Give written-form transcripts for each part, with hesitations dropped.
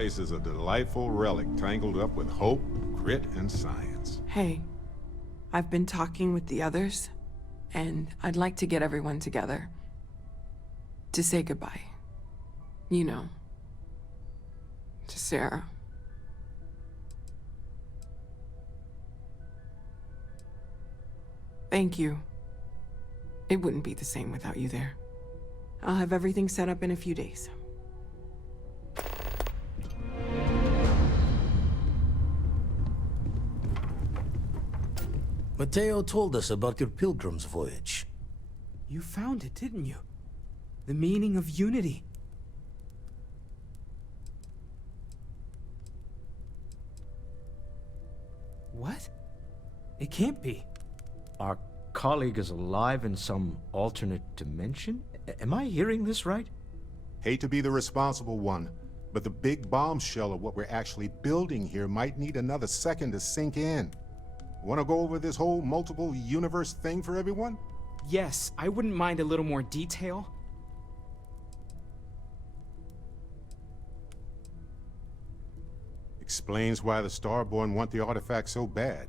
place is a delightful relic tangled up with hope, grit, and science. Hey, I've been talking with the others, and I'd like to get everyone together. To say goodbye. You know. To Sarah. Thank you. It wouldn't be the same without you there. I'll have everything set up in a few days. Mateo told us about your pilgrim's voyage. You found it, didn't you? The meaning of unity. What? It can't be. Our colleague is alive in some alternate dimension? Am I hearing this right? Hate to be the responsible one, but the big bombshell of what we're actually building here might need another second to sink in. Want to go over this whole multiple universe thing for everyone? Yes, I wouldn't mind a little more detail. Explains why the Starborn want the artifact so bad.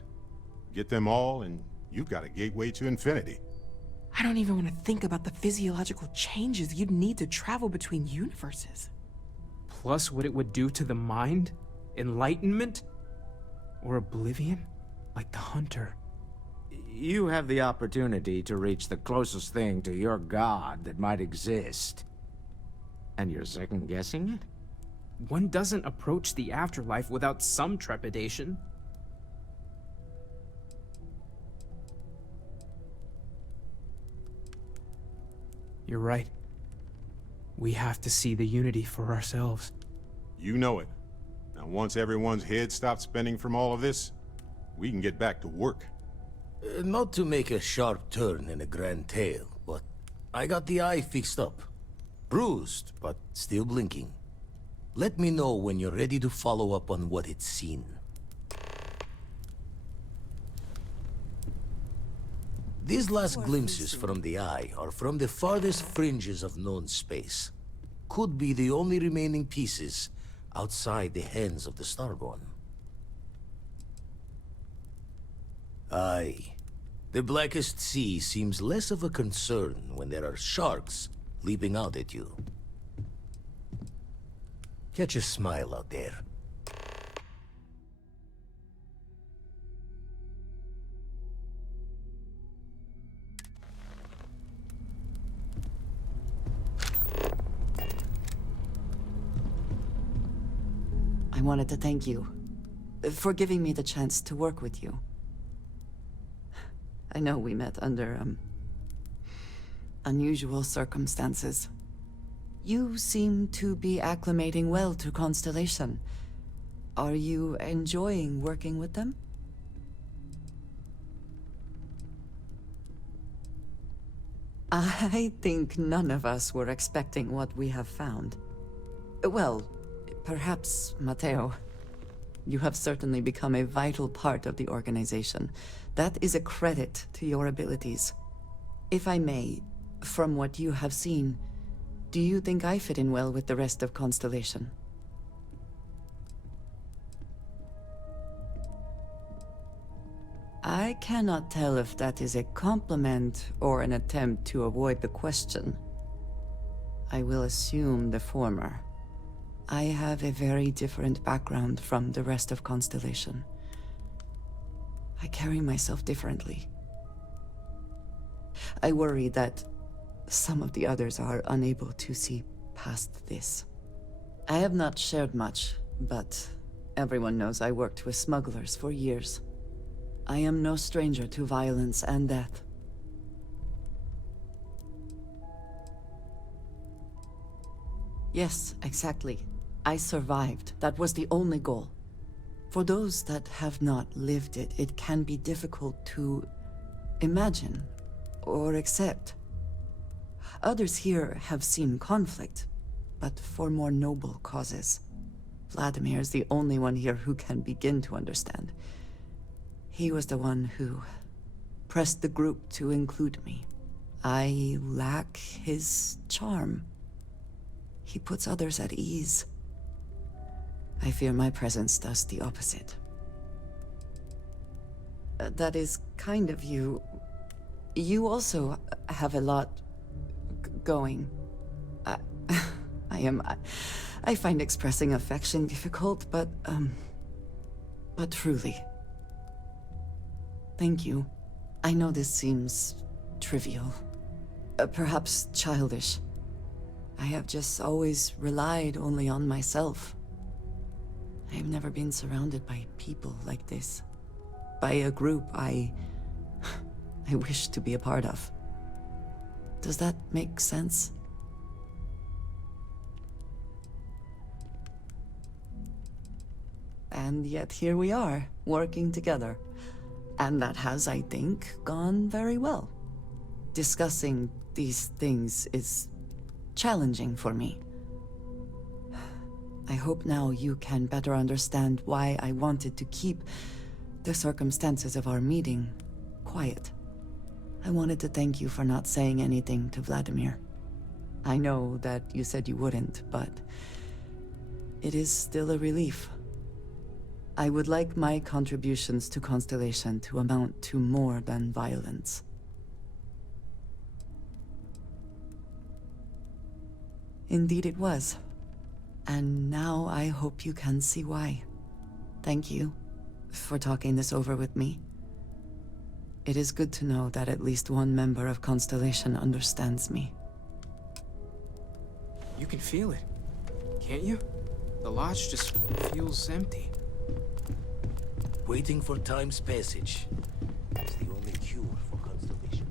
Get them all, and you've got a gateway to infinity. I don't even want to think about the physiological changes you'd need to travel between universes. Plus what it would do to the mind? Enlightenment? Or oblivion? Like the Hunter. You have the opportunity to reach the closest thing to your god that might exist. And you're second-guessing it? One doesn't approach the afterlife without some trepidation. You're right. We have to see the unity for ourselves. You know it. Now once everyone's head stops spinning from all of this, we can get back to work. Not to make a sharp turn in a grand tale, but I got the eye fixed up. Bruised, but still blinking. Let me know when you're ready to follow up on what it's seen. These last glimpses from the eye are from the farthest fringes of known space. Could be the only remaining pieces outside the hands of the Starborn. Aye. The blackest sea seems less of a concern when there are sharks leaping out at you. Catch a smile out there. I wanted to thank you for giving me the chance to work with you. I know we met under, unusual circumstances. You seem to be acclimating well to Constellation. Are you enjoying working with them? I think none of us were expecting what we have found. Well, perhaps Mateo. You have certainly become a vital part of the organization. That is a credit to your abilities. If I may, from what you have seen, do you think I fit in well with the rest of Constellation? I cannot tell if that is a compliment or an attempt to avoid the question. I will assume the former. I have a very different background from the rest of Constellation. I carry myself differently. I worry that some of the others are unable to see past this. I have not shared much, but everyone knows I worked with smugglers for years. I am no stranger to violence and death. Yes, exactly. I survived. That was the only goal. For those that have not lived it, it can be difficult to imagine or accept. Others here have seen conflict, but for more noble causes. Vladimir is the only one here who can begin to understand. He was the one who pressed the group to include me. I lack his charm. He puts others at ease. I fear my presence does the opposite. That is kind of you. You also have a lot going. I find expressing affection difficult, but truly. Thank you. I know this seems trivial, perhaps childish. I have just always relied only on myself. I have never been surrounded by people like this. By a group I wish to be a part of. Does that make sense? And yet here we are, working together. And that has, I think, gone very well. Discussing these things is challenging for me. I hope now you can better understand why I wanted to keep the circumstances of our meeting quiet. I wanted to thank you for not saying anything to Vladimir. I know that you said you wouldn't, but it is still a relief. I would like my contributions to Constellation to amount to more than violence. Indeed it was. And now I hope you can see why. Thank you for talking this over with me. It is good to know that at least one member of Constellation understands me. You can feel it, can't you? The lodge just feels empty. Waiting for time's passage. It's the only cure for constellations.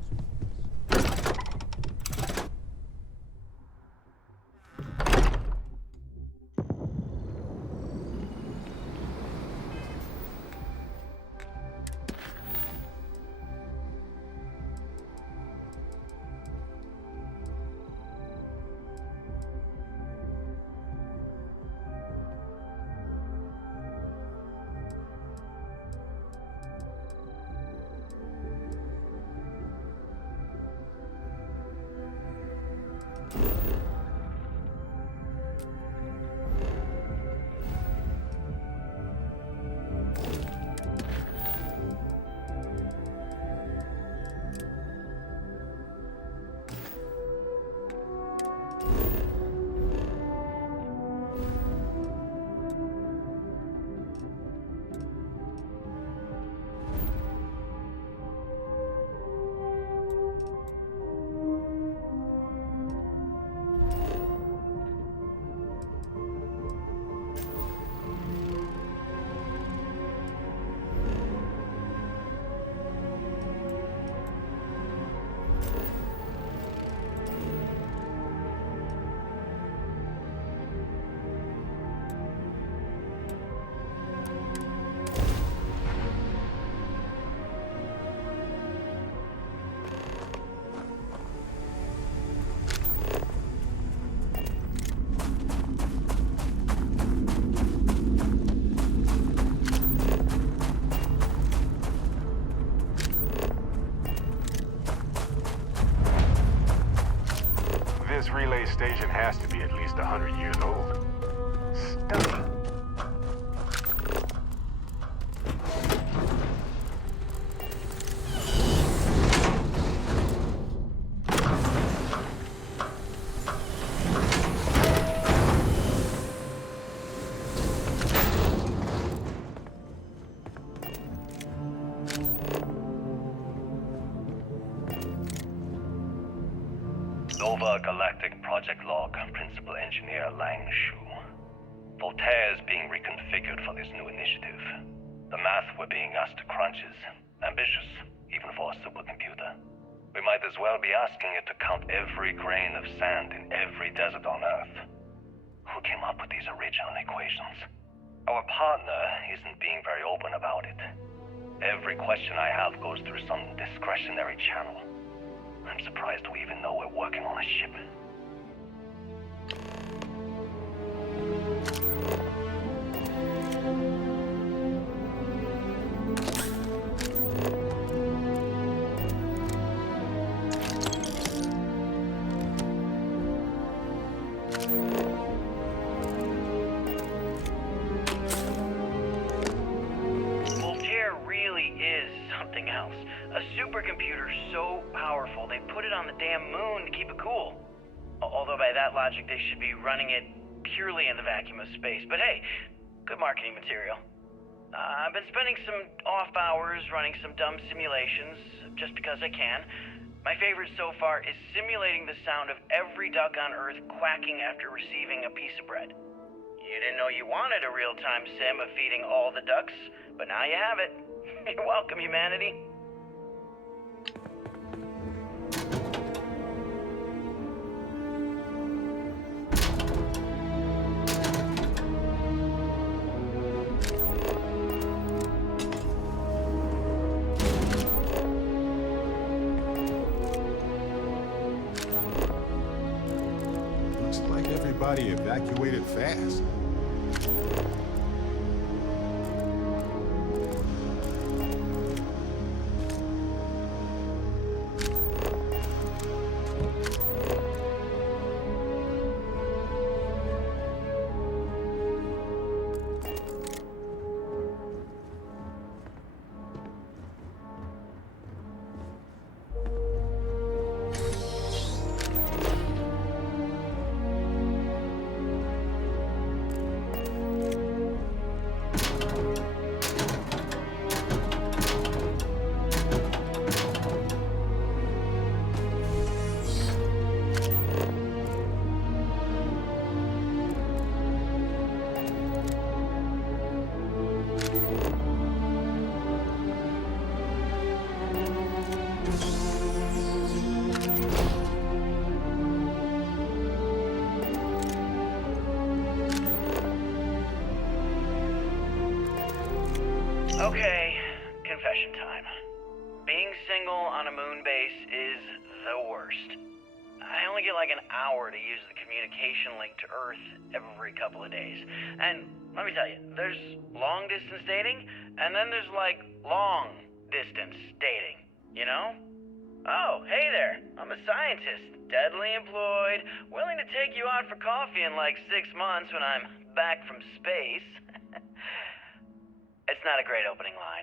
This relay station has to be at least 100 years old. Stunning. Nova Galactic Project Log, Principal Engineer Lang Shu. Voltaire is being reconfigured for this new initiative. The math we're being asked to crunch is ambitious, even for a supercomputer. We might as well be asking it to count every grain of sand in every desert on Earth. Who came up with these original equations? Our partner isn't being very open about it. Every question I have goes through some discretionary channel. I'm surprised we even know we're working on a ship. something else. A supercomputer so powerful they put it on the damn moon to keep it cool. Although by that logic they should be running it purely in the vacuum of space. But hey, good marketing material. I've been spending some off hours running some dumb simulations, just because I can. My favorite so far is simulating the sound of every duck on Earth quacking after receiving a piece of bread. You didn't know you wanted a real-time sim of feeding all the ducks, but now you have it. You're welcome, humanity. Looks like everybody evacuated fast. Okay, confession time. Being single on a moon base is the worst. I only get like an hour to use the communication link to Earth every couple of days. And let me tell you, there's long distance dating, and then there's like long distance dating, you know? Oh, hey there, I'm a scientist, deadly employed, willing to take you out for coffee in like 6 months when I'm back from space. It's not a great opening line.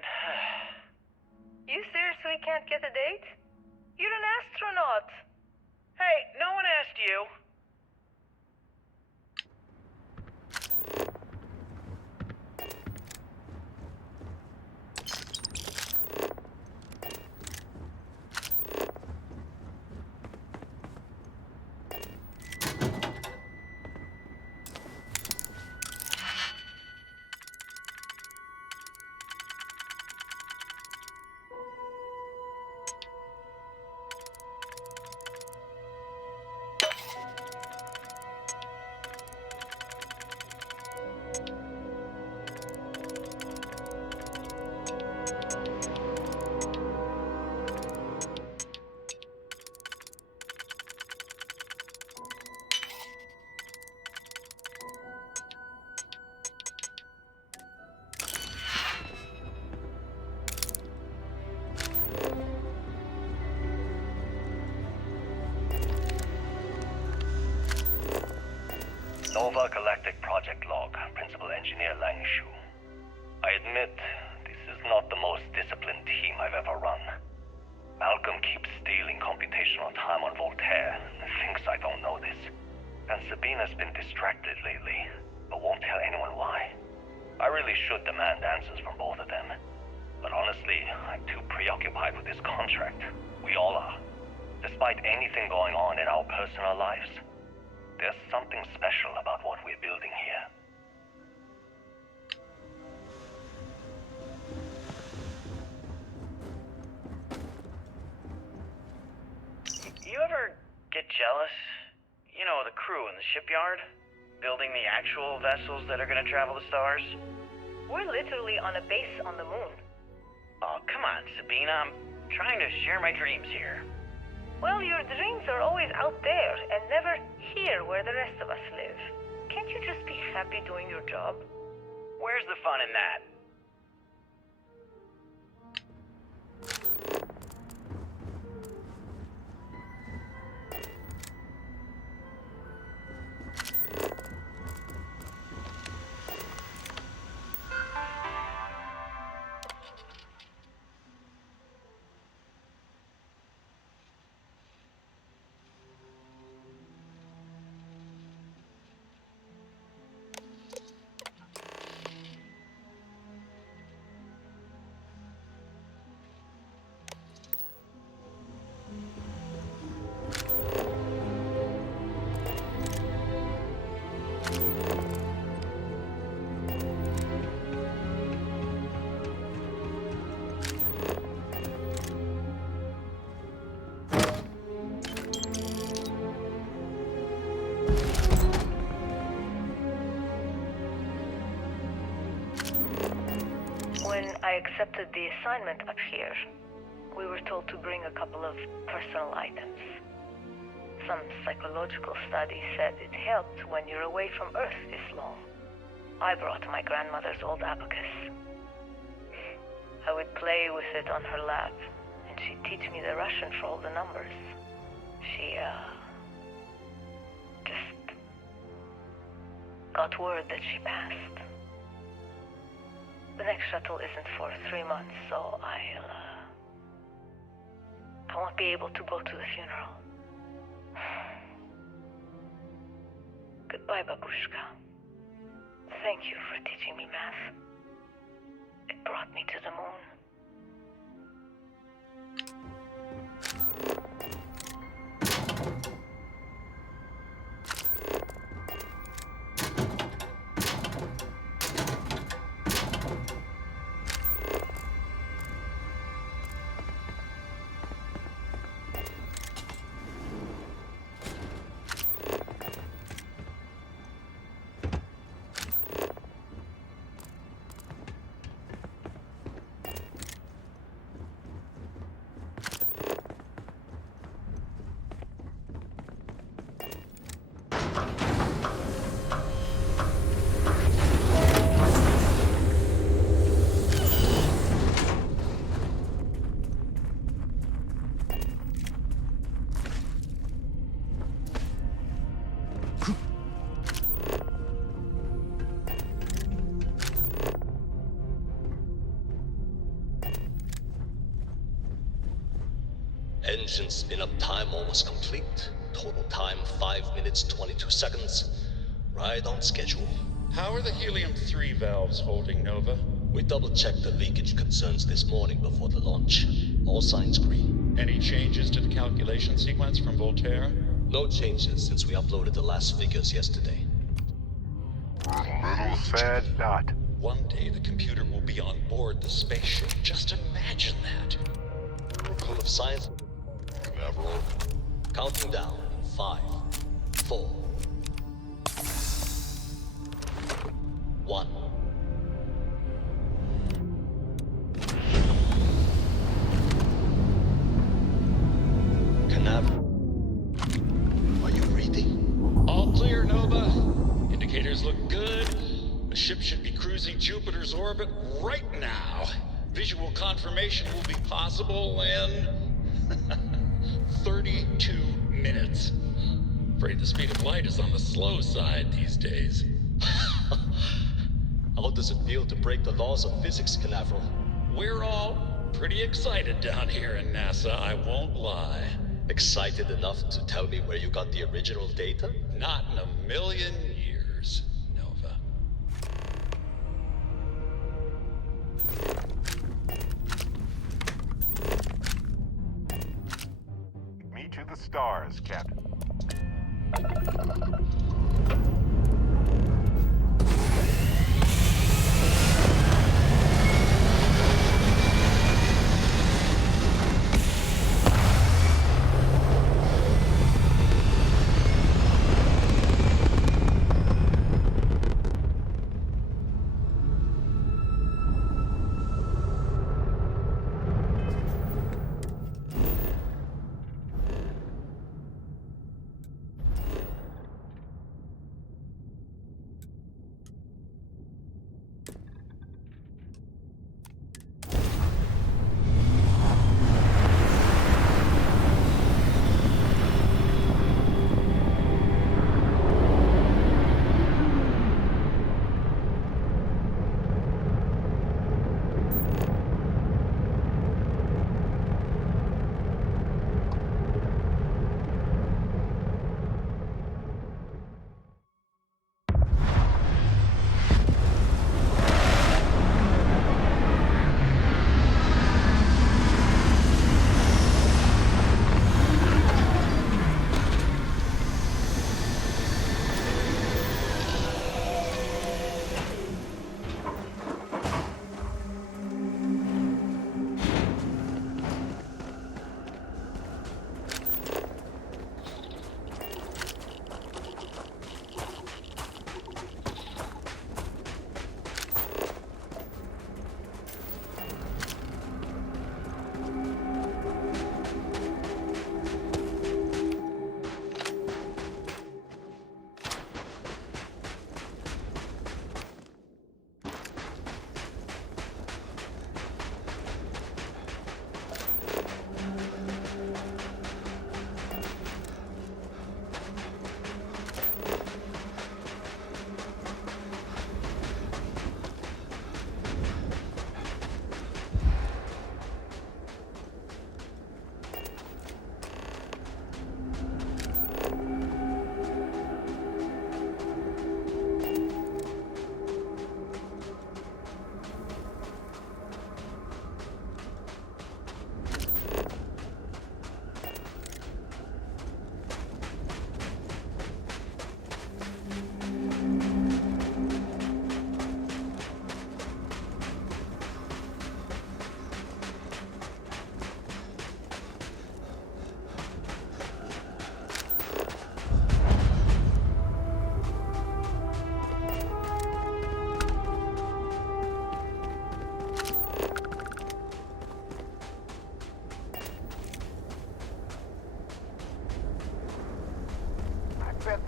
You seriously can't get a date? You're an astronaut. Hey, no one asked you. Nova Galactic Project Log, Principal Engineer Lang Shu. I admit, this is not the most disciplined team I've ever run. Malcolm keeps stealing computational time on Voltaire and thinks I don't know this. And Sabina's been distracted lately, but won't tell anyone why. I really should demand answers from both of them. But honestly, I'm too preoccupied with this contract. We all are. Despite anything going on in our personal lives, there's something special about what we're building here. You ever get jealous? You know, the crew in the shipyard? Building the actual vessels that are gonna travel the stars? We're literally on a base on the moon. Oh, come on, Sabina. I'm trying to share my dreams here. Well, your dreams are always out there and never here where the rest of us live. Can't you just be happy doing your job? Where's the fun in that? accepted the assignment up here, we were told to bring a couple of personal items. Some psychological study said it helped when you're away from Earth this long. I brought my grandmother's old abacus. I would play with it on her lap, and she'd teach me the Russian for all the numbers. She, just got word that she passed. The next shuttle isn't for 3 months, so I won't be able to go to the funeral. Goodbye, Babushka. Thank you for teaching me math. It brought me to the moon. Engine spin-up time almost complete. Total time 5 minutes 22 seconds. Right on schedule. How are the helium-3 valves holding, Nova? We double-checked the leakage concerns this morning before the launch. All signs green. Any changes to the calculation sequence from Voltaire? No changes since we uploaded the last figures yesterday. Little sad dot. One day the computer will be on board the spaceship. Just imagine that. We're full of science. Canaveral. Counting down. 5, 4, 1. Canaveral. Are you reading? All clear, Nova. Indicators look good. The ship should be cruising Jupiter's orbit right now. Visual confirmation will be possible in 32 minutes. Afraid the speed of light is on the slow side these days. How does it feel to break the laws of physics, Canaveral? We're all pretty excited down here in NASA, I won't lie. Excited enough to tell me where you got the original data? Not in a million years, Nova. Me to the stars, Captain.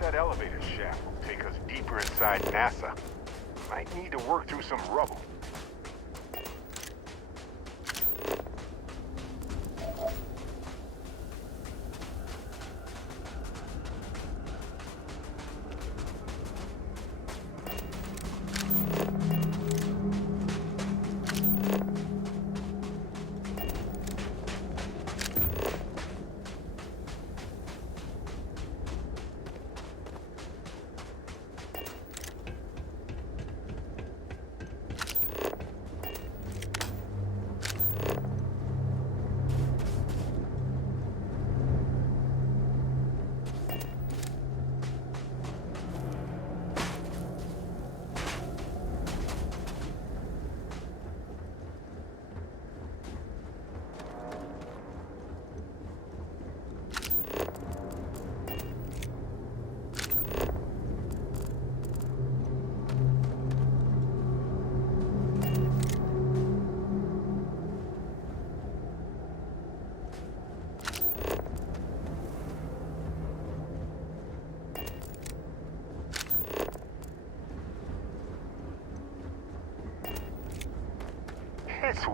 That elevator shaft will take us deeper inside NASA. Might need to work through some rubble. It's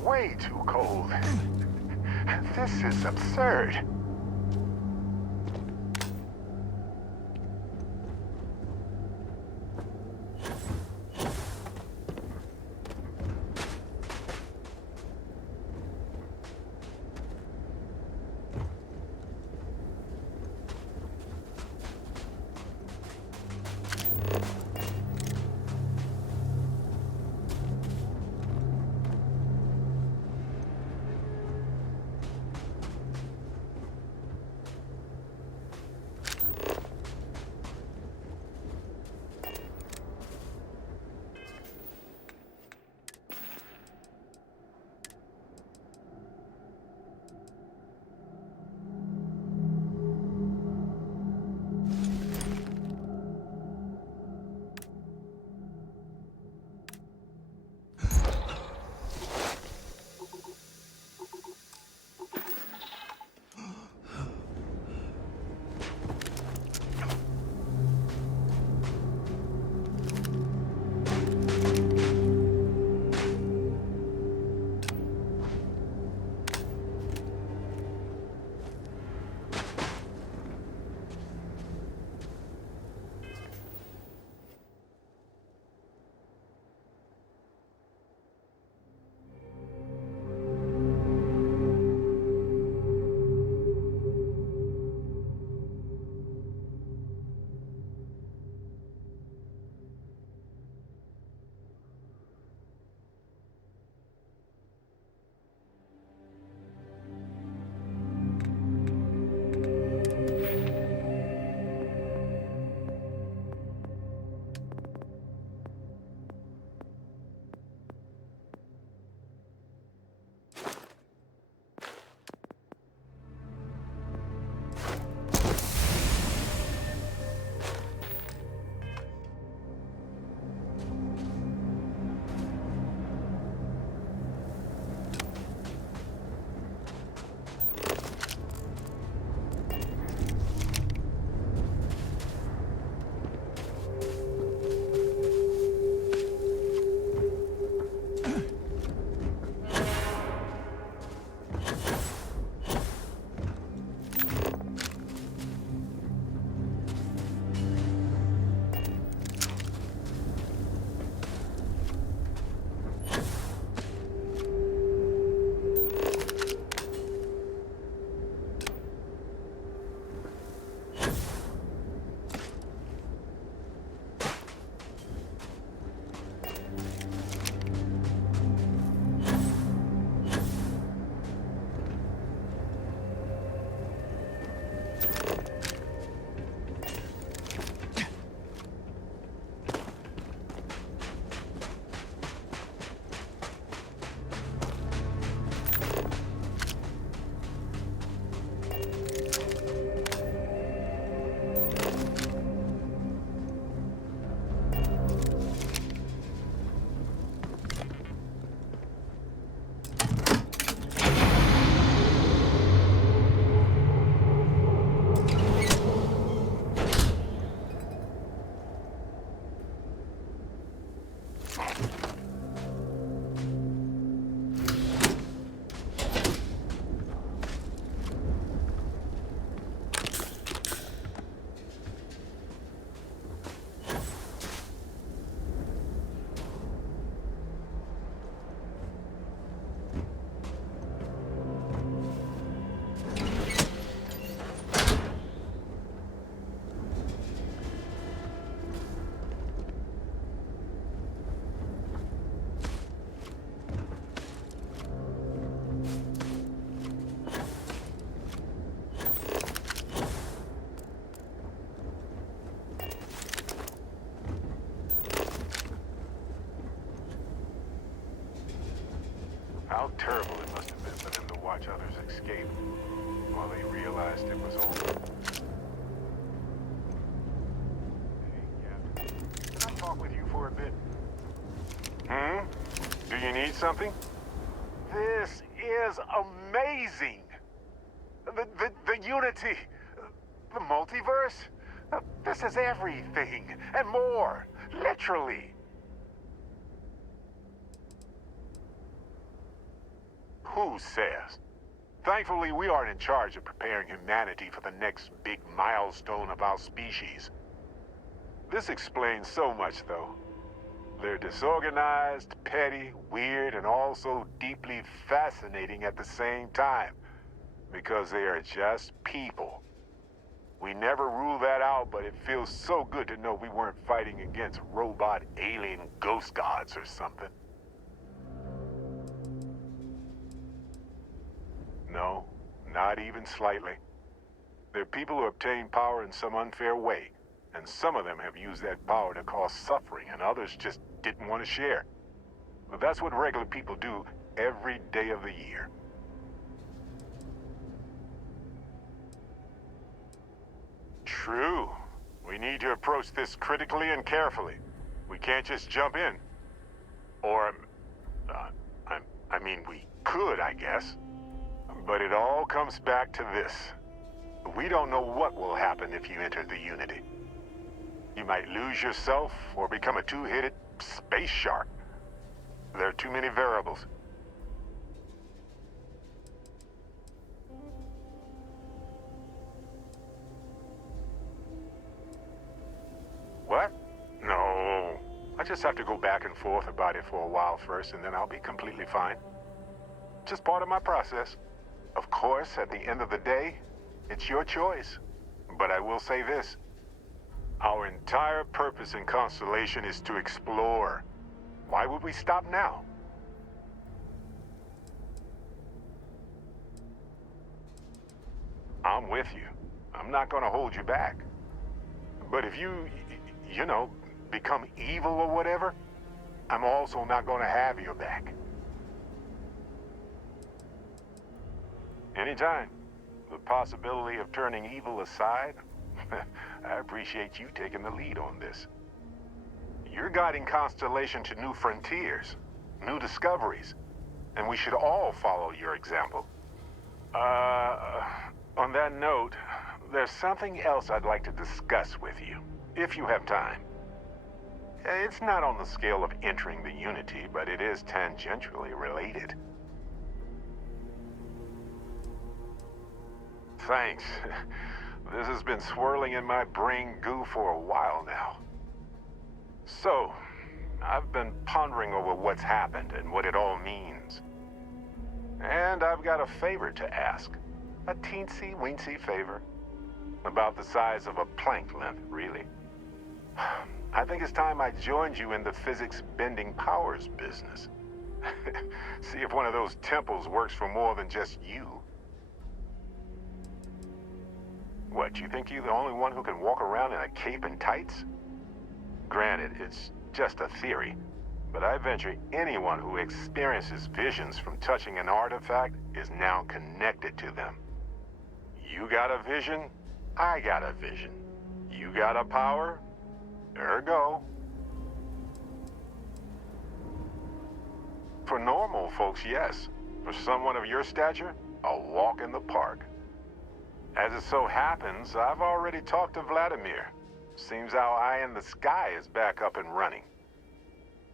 way too cold. This is absurd. watch others escape while they realized it was over. Hey, Captain. Can I talk with you for a bit? Do you need something? This is amazing! The unity, the multiverse, this is everything and more, literally. Who says? Thankfully, we aren't in charge of preparing humanity for the next big milestone of our species. This explains so much, though. They're disorganized, petty, weird, and also deeply fascinating at the same time. Because they are just people. We never rule that out, but it feels so good to know we weren't fighting against robot alien ghost gods or something. No, not even slightly. They're people who obtain power in some unfair way, and some of them have used that power to cause suffering, and others just didn't want to share. But that's what regular people do every day of the year. True. We need to approach this critically and carefully. We can't just jump in. Or, I mean, we could, I guess. But it all comes back to this. We don't know what will happen if you enter the Unity. You might lose yourself or become a two-headed space shark. There are too many variables. What? No. I just have to go back and forth about it for a while first, and then I'll be completely fine. Just part of my process. Of course, at the end of the day, it's your choice. But I will say this. Our entire purpose in Constellation is to explore. Why would we stop now? I'm with you. I'm not gonna hold you back. But if you know, become evil or whatever, I'm also not gonna have your back. Anytime. The possibility of turning evil aside, I appreciate you taking the lead on this. You're guiding Constellation to new frontiers, new discoveries, and we should all follow your example. On that note, there's something else I'd like to discuss with you, if you have time. It's not on the scale of entering the Unity, but it is tangentially related. Thanks. This has been swirling in my brain goo for a while now. So, I've been pondering over what's happened and what it all means. And I've got a favor to ask. A teensy-weensy favor. About the size of a plank length, really. I think it's time I joined you in the physics-bending powers business. See if one of those temples works for more than just you. What, you think you're the only one who can walk around in a cape and tights? Granted, it's just a theory, but I venture anyone who experiences visions from touching an artifact is now connected to them. You got a vision, I got a vision. You got a power, ergo. For normal folks, yes. For someone of your stature, a walk in the park. As it so happens, I've already talked to Vladimir. Seems our eye in the sky is back up and running.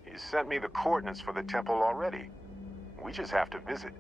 He's sent me the coordinates for the temple already. We just have to visit.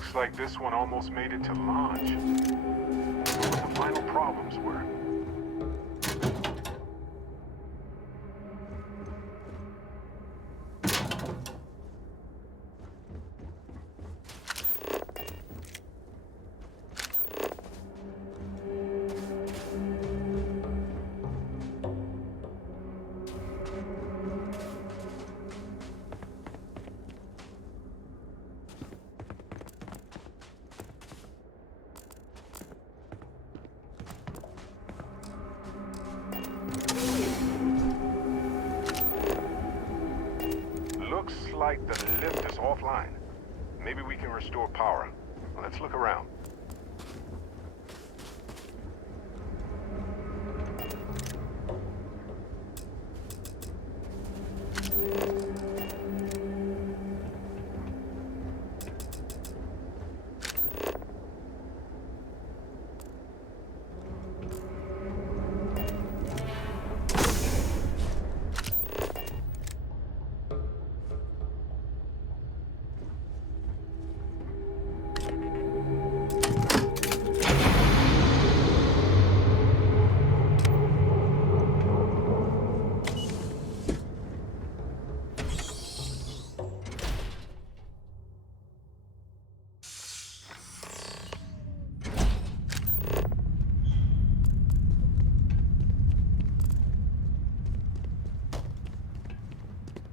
Looks like this one almost made it to launch. What the final problems were. Looks like the lift is offline. Maybe we can restore power. Let's look around.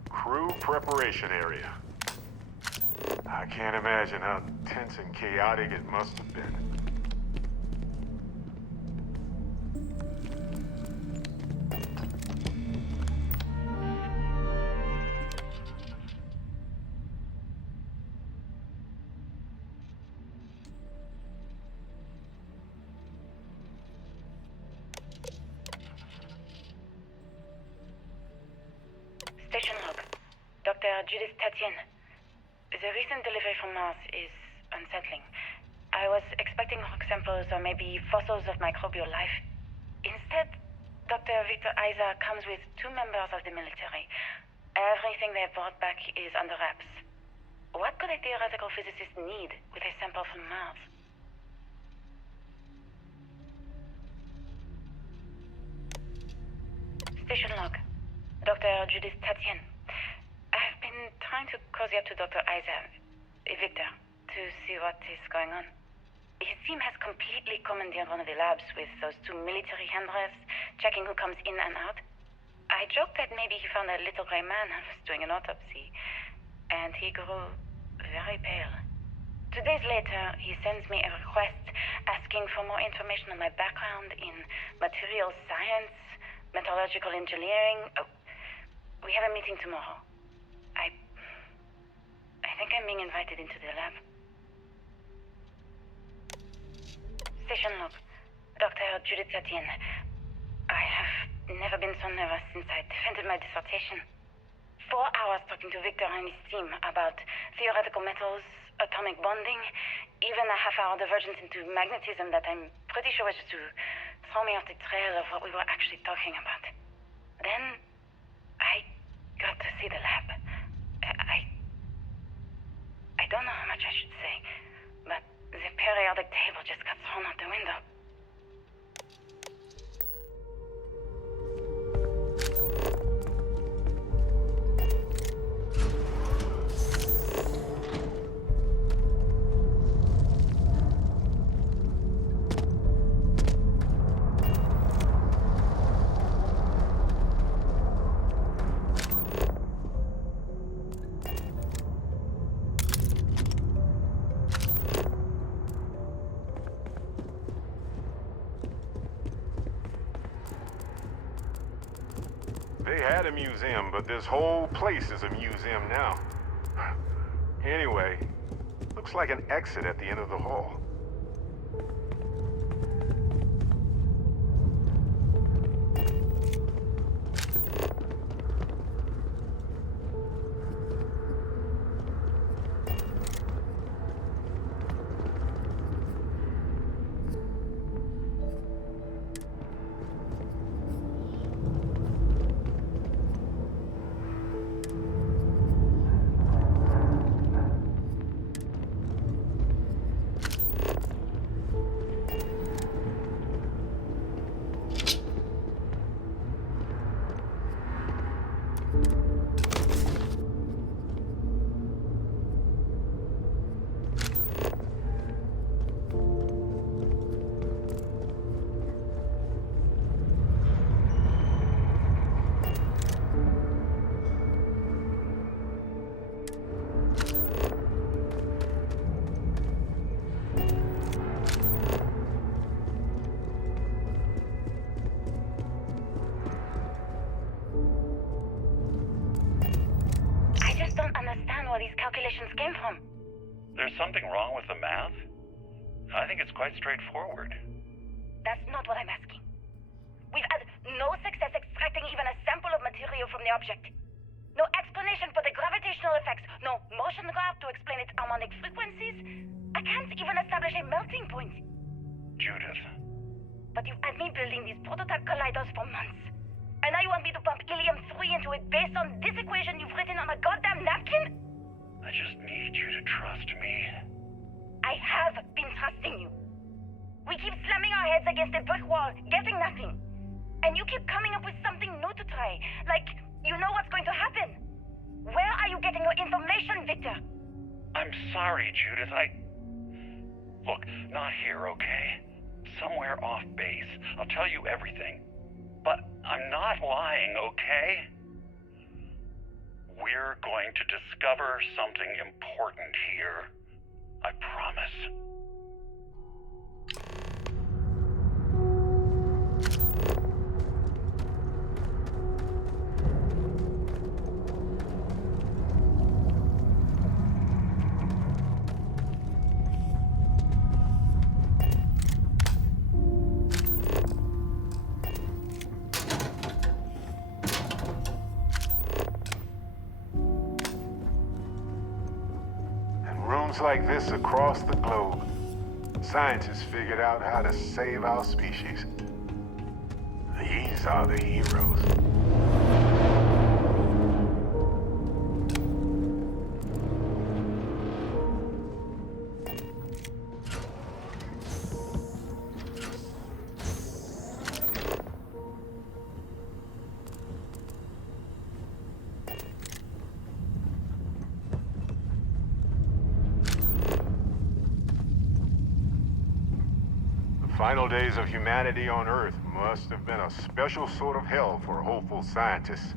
Crew preparation area. I can't imagine how tense and chaotic it must have been. Station log. Dr. Judith Tatienne. The recent delivery from Mars is unsettling. I was expecting rock samples or maybe fossils of microbial life. Instead, Dr. Victor Isa comes with 2 members of the military. Everything they brought back is under wraps. What could a theoretical physicist need with a sample from Mars? Station log. Dr. Judith Tatienne. I've been trying to cozy up to Dr. Isa, Victor, to see what is going on. His team has completely commandeered one of the labs with those 2 military handrails, checking who comes in and out. I joked that maybe he found a little gray man and was doing an autopsy, and he grew very pale. 2 days later, he sends me a request asking for more information on my background in materials science, metallurgical engineering. Oh, we have a meeting tomorrow. I think I'm being invited into the lab. Station log. Dr. Judith Tatienne. I have never been so nervous since I defended my dissertation. 4 hours talking to Victor and his team about theoretical metals, atomic bonding, even a half-hour divergence into magnetism that I'm pretty sure was to throw me off the trail of what we were actually talking about. Then, I got to see the lab. I don't know how much I should say, but the periodic table just got thrown out the window. They had a museum, but this whole place is a museum now. Anyway, looks like an exit at the end of the hall. Where these calculations came from. There's something wrong with the math? I think it's quite straightforward. That's not what I'm asking. We've had no success extracting even a sample of material from the object. No explanation for the gravitational effects, no motion graph to explain its harmonic frequencies. I can't even establish a melting point. Judith. But you've had me building these prototype colliders for months. And now you want me to pump helium-3 into it based on this equation you've written on a goddamn napkin? I just need you to trust me. I have been trusting you. We keep slamming our heads against a brick wall, getting nothing. And you keep coming up with something new to try. Like, you know what's going to happen. Where are you getting your information, Victor? I'm sorry, Judith. Look, not here, okay? Somewhere off base. I'll tell you everything. But I'm not lying, okay? We're going to discover something important here. I promise. Like this across the globe, scientists figured out how to save our species. These are the heroes. Final days of humanity on Earth must have been a special sort of hell for hopeful scientists.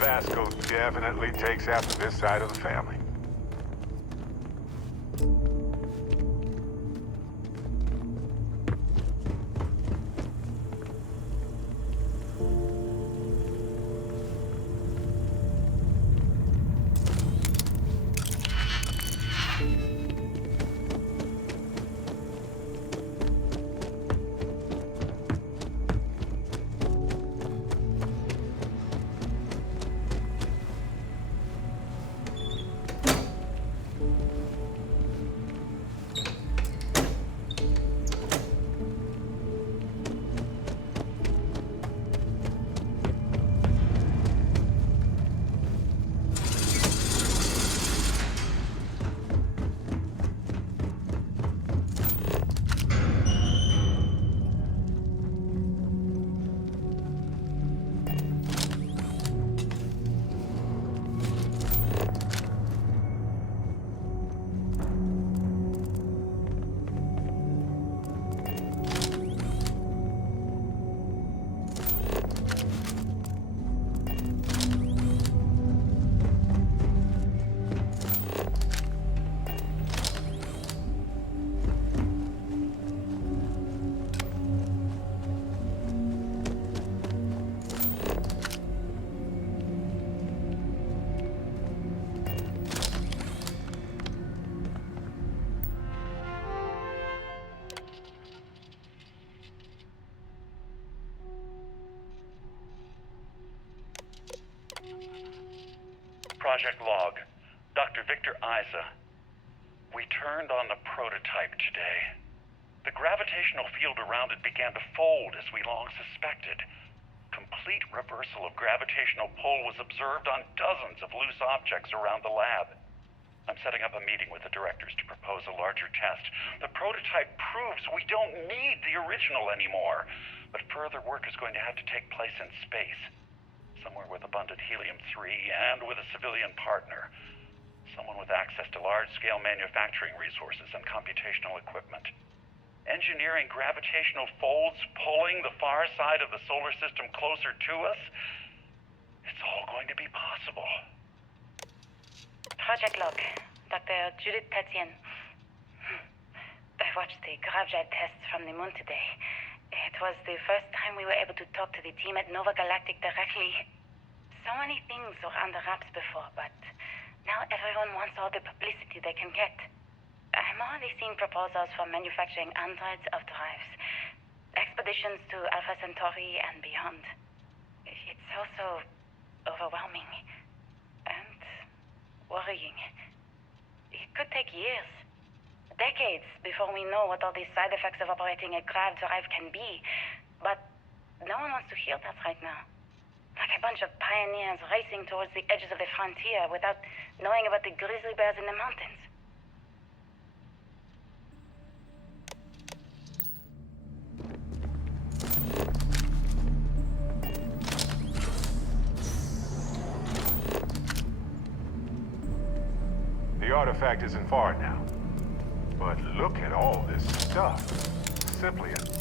Vasco definitely takes after this side of the family. Project log. Dr. Victor Isa. We turned on the prototype today. The gravitational field around it began to fold as we long suspected. Complete reversal of gravitational pull was observed on dozens of loose objects around the lab. I'm setting up a meeting with the directors to propose a larger test. The prototype proves we don't need the original anymore, but further work is going to have to take place in space. Somewhere with abundant helium-3 and with a civilian partner. Someone with access to large-scale manufacturing resources and computational equipment. Engineering gravitational folds pulling the far side of the solar system closer to us? It's all going to be possible. Project log. Dr. Judith Tatien. I watched the gravjet tests from the moon today. It was the first time we were able to talk to the team at Nova Galactic directly. So many things were under wraps before, but now everyone wants all the publicity they can get. I'm already seeing proposals for manufacturing androids of drives, expeditions to Alpha Centauri and beyond. It's also overwhelming and worrying. It could take years, decades, before we know what all the side effects of operating a grav drive can be. But no one wants to hear that right now. Like a bunch of pioneers racing towards the edges of the frontier without knowing about the grizzly bears in the mountains. The artifact isn't far now. But look at all this stuff. Simply astounding.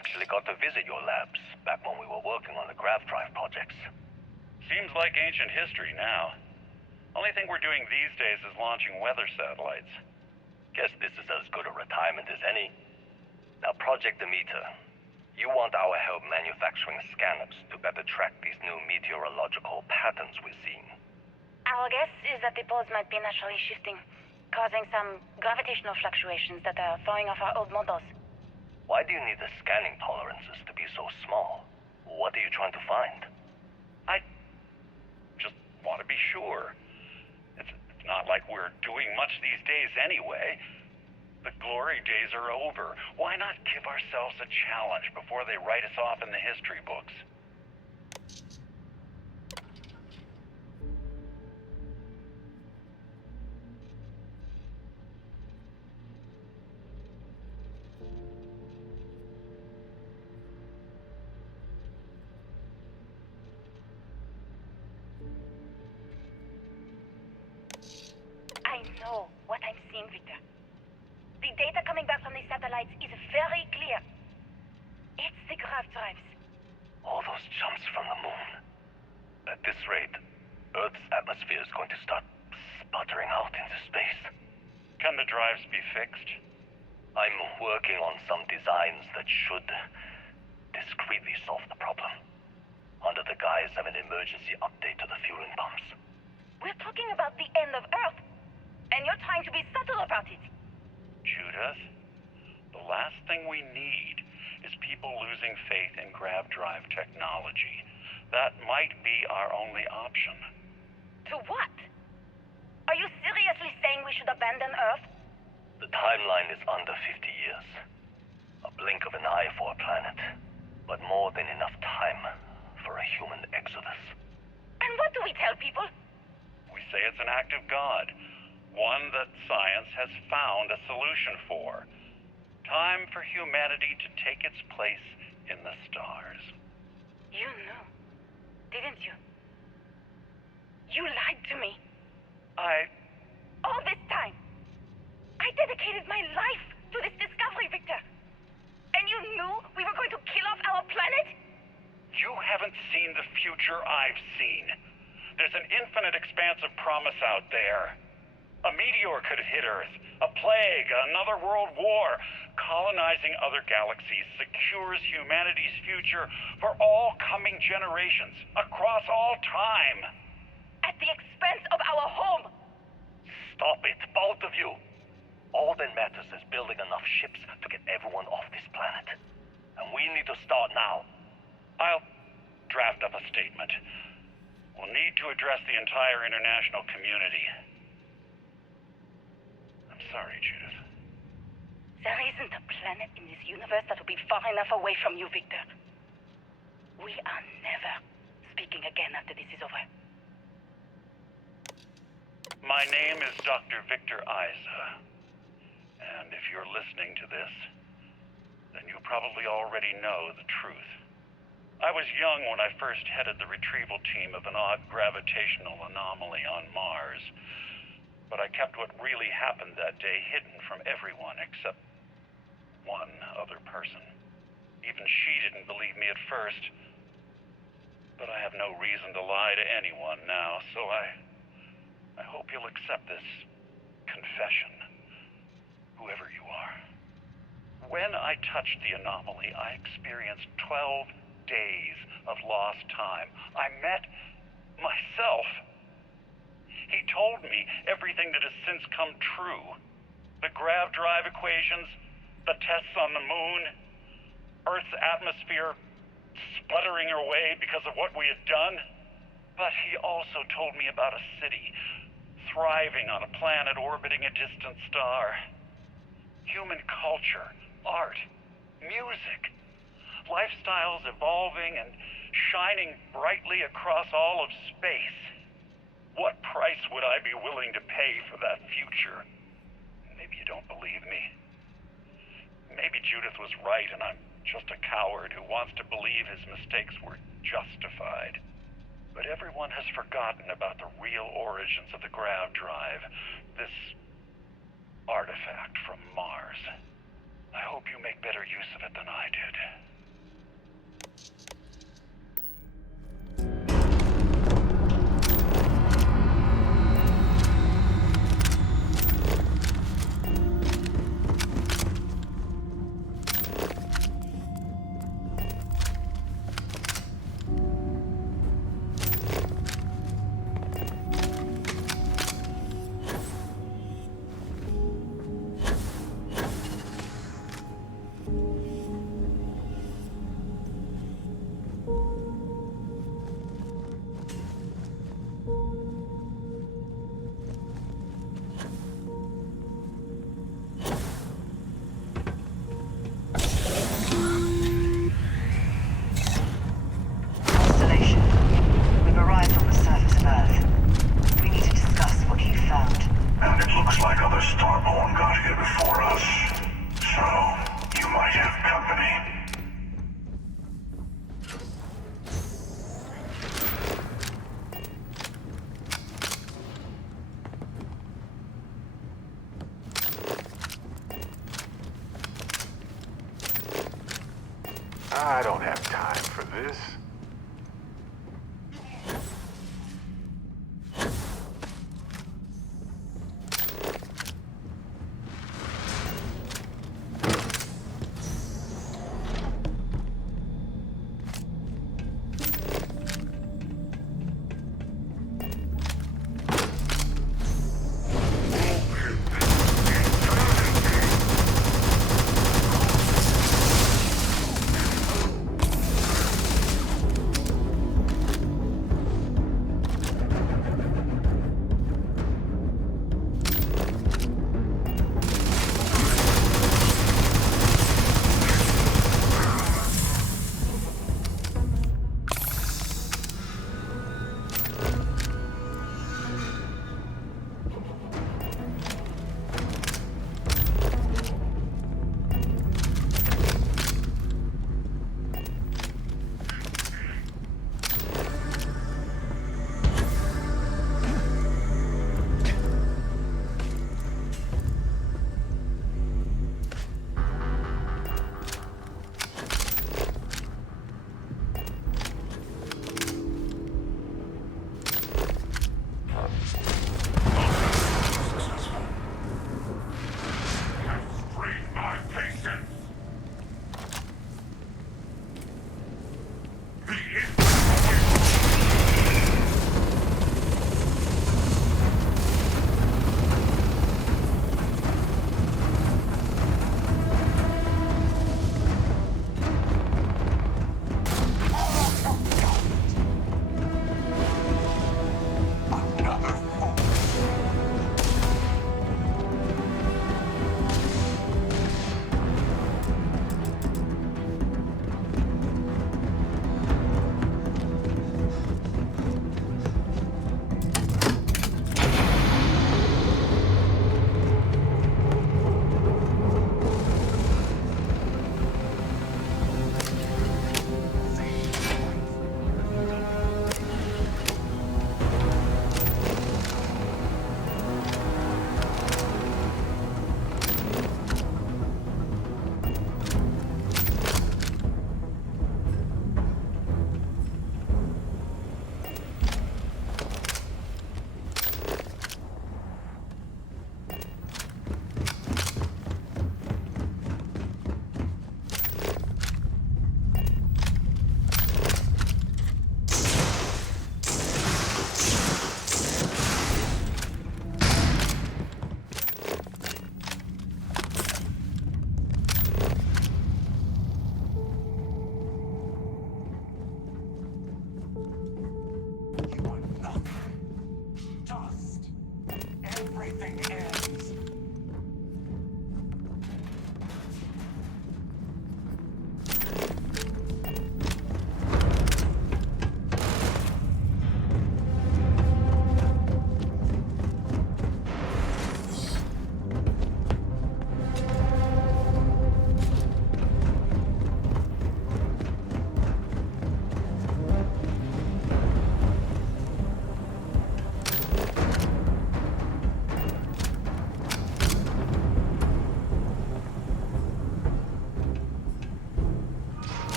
actually got to visit your labs back when we were working on the grav drive projects. Seems like ancient history now. Only thing we're doing these days is launching weather satellites. Guess this is as good a retirement as any. Now, Project Demeter, you want our help manufacturing scanners to better track these new meteorological patterns we're seeing. Our guess is that the poles might be naturally shifting, causing some gravitational fluctuations that are throwing off our old models. Why do you need the scanning tolerances to be so small? What are you trying to find? I just want to be sure. It's not like we're doing much these days anyway. The glory days are over. Why not give ourselves a challenge before they write us off in the history books? I know what I'm seeing, Victor. The data coming back from the satellites is very clear. It's the grav drives. All those jumps from the moon. At this rate, Earth's atmosphere is going to start sputtering out into space. Can the drives be fixed? I'm working on some designs that should discreetly solve the problem, under the guise of an emergency update to the fueling pumps. We're talking about the end of Earth, and you're trying to be subtle about it. Judith, the last thing we need is people losing faith in grav drive technology. That might be our only option. To what? Are you seriously saying we should abandon Earth? The timeline is under 50 years. A blink of an eye for a planet, but more than enough time for a human exodus. And what do we tell people? We say it's an act of God, one that science has found a solution for. Time for humanity to take its place in the stars. You knew, didn't you? You lied to me. All this time. I dedicated my life to this discovery, Victor. And you knew we were going to kill off our planet? You haven't seen the future I've seen. There's an infinite expanse of promise out there. A meteor could hit Earth, a plague, another world war. Colonizing other galaxies secures humanity's future for all coming generations, across all time. At the expense of our home. Stop it, both of you. All that matters is building enough ships to get everyone off this planet. And we need to start now. I'll draft up a statement. We'll need to address the entire international community. I'm sorry, Judith. There isn't a planet in this universe that will be far enough away from you, Victor. We are never speaking again after this is over. My name is Dr. Victor Isa. And if you're listening to this, then you probably already know the truth. I was young when I first headed the retrieval team of an odd gravitational anomaly on Mars. But I kept what really happened that day hidden from everyone except one other person. Even she didn't believe me at first. But I have no reason to lie to anyone now, so I hope you'll accept this confession, whoever you are. When I touched the anomaly, I experienced 12 days of lost time. I met myself. He told me everything that has since come true. The grav drive equations, the tests on the moon, Earth's atmosphere sputtering away because of what we had done. But he also told me about a city thriving on a planet orbiting a distant star. Human culture, art, music, lifestyles evolving and shining brightly across all of space. What price would I be willing to pay for that future? Maybe you don't believe me. Maybe Judith was right and I'm just a coward who wants to believe his mistakes were justified. But everyone has forgotten about the real origins of the grav drive, this artifact from Mars. I hope you make better use of it than I did. Constellation, we've arrived on the surface of Earth. We need to discuss what you found. And it looks like other Starborn got here before us. So, you might have company. I don't have time for this.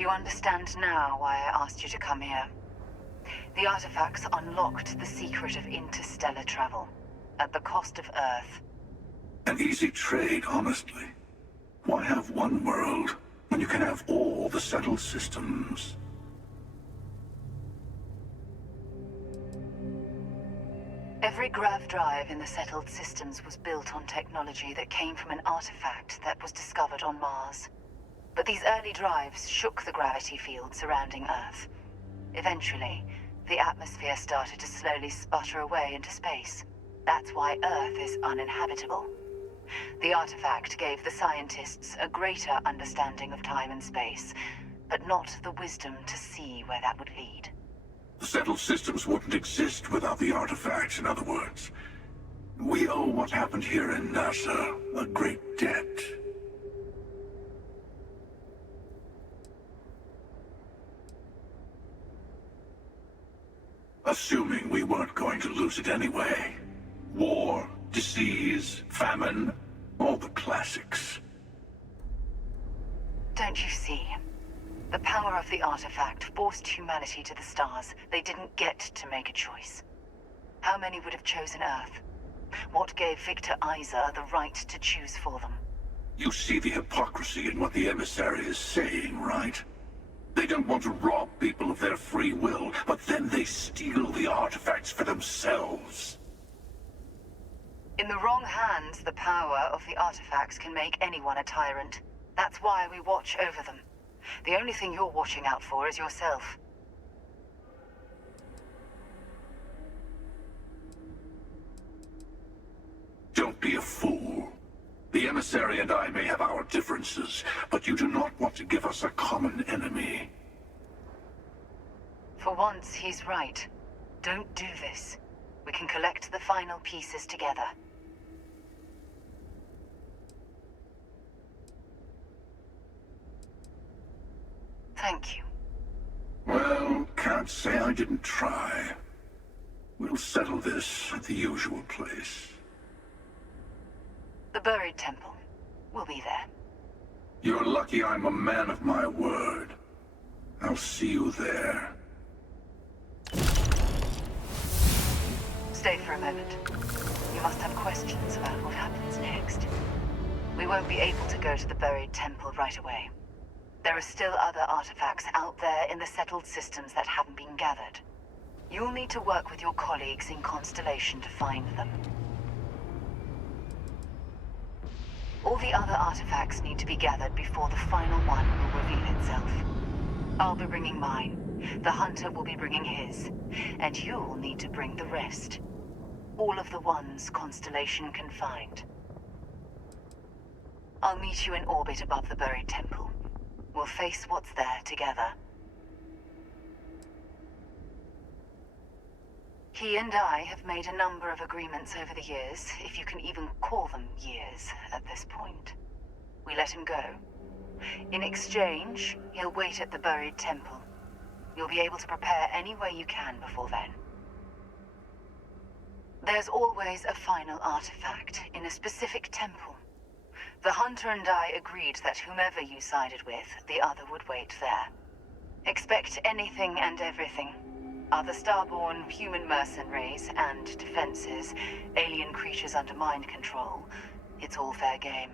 you understand now why I asked you to come here? The artifacts unlocked the secret of interstellar travel, at the cost of Earth. An easy trade, honestly. Why have one world when you can have all the settled systems? Every grav drive in the settled systems was built on technology that came from an artifact that was discovered on Mars. But these early drives shook the gravity field surrounding Earth. Eventually, the atmosphere started to slowly sputter away into space. That's why Earth is uninhabitable. The artifact gave the scientists a greater understanding of time and space, but not the wisdom to see where that would lead. The settled systems wouldn't exist without the artifacts, in other words. We owe what happened here in NASA a great debt. Assuming we weren't going to lose it anyway. War, disease, famine, all the classics. Don't you see? The power of the artifact forced humanity to the stars. They didn't get to make a choice. How many would have chosen Earth? What gave Victor Isa the right to choose for them? You see the hypocrisy in what the emissary is saying, right? They don't want to rob people of their free will, but then they steal the artifacts for themselves. In the wrong hands, the power of the artifacts can make anyone a tyrant. That's why we watch over them. The only thing you're watching out for is yourself. Don't be a fool. The emissary and I may have our differences, but you do not want to give us a common enemy. For once, he's right. Don't do this. We can collect the final pieces together. Thank you. Well, can't say I didn't try. We'll settle this at the usual place. The buried temple. We'll be there. You're lucky I'm a man of my word. I'll see you there. Stay for a moment. You must have questions about what happens next. We won't be able to go to the buried temple right away. There are still other artifacts out there in the settled systems that haven't been gathered. You'll need to work with your colleagues in Constellation to find them. All the other artifacts need to be gathered before the final one will reveal itself. I'll be bringing mine, the Hunter will be bringing his, and you'll need to bring the rest. All of the ones Constellation can find. I'll meet you in orbit above the buried temple. We'll face what's there together. He and I have made a number of agreements over the years, if you can even call them years at this point. We let him go. In exchange, he'll wait at the buried temple. You'll be able to prepare any way you can before then. There's always a final artifact in a specific temple. The Hunter and I agreed that whomever you sided with, the other would wait there. Expect anything and everything. Other starborn, human mercenaries, and defenses, alien creatures under mind control. It's all fair game.